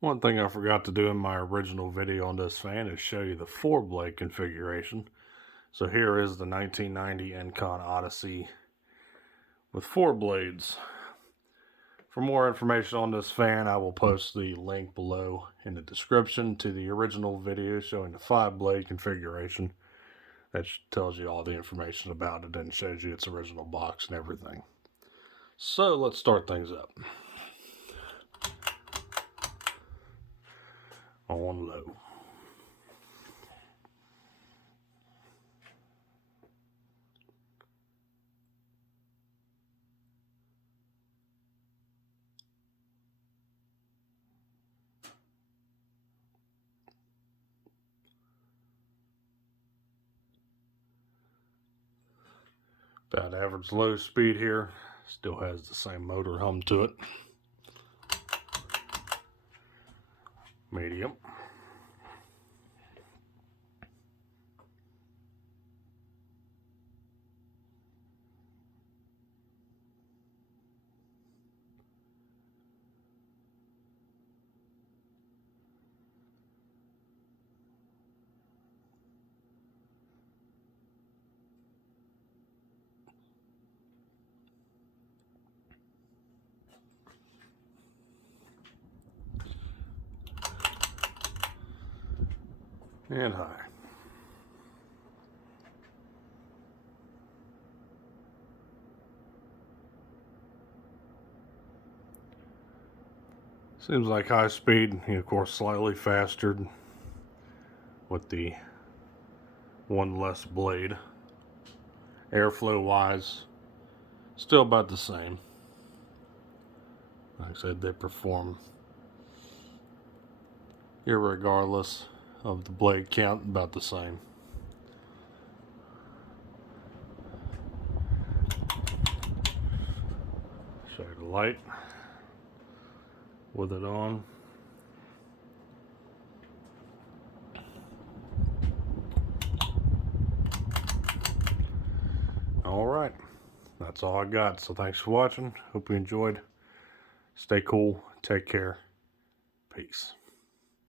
One thing I forgot to do in my original video on this fan is show you the 4-blade configuration. So here is the 1990 Encon Odyssey with 4 blades. For more information on this fan, I will post the link below in the description to the original video showing the 5-blade configuration. That tells you all the information about it and shows you its original box and everything. So let's start things up. On low. About average low speed here. Still has the same motor hum to it. Medium. And high. Seems like high speed, of course slightly faster with the one less blade. Airflow wise, still about the same. Like I said, they perform irregardless of the blade count, about the same. Show you the light with it on. Alright, that's all I got. So thanks for watching. Hope you enjoyed. Stay cool. Take care. Peace.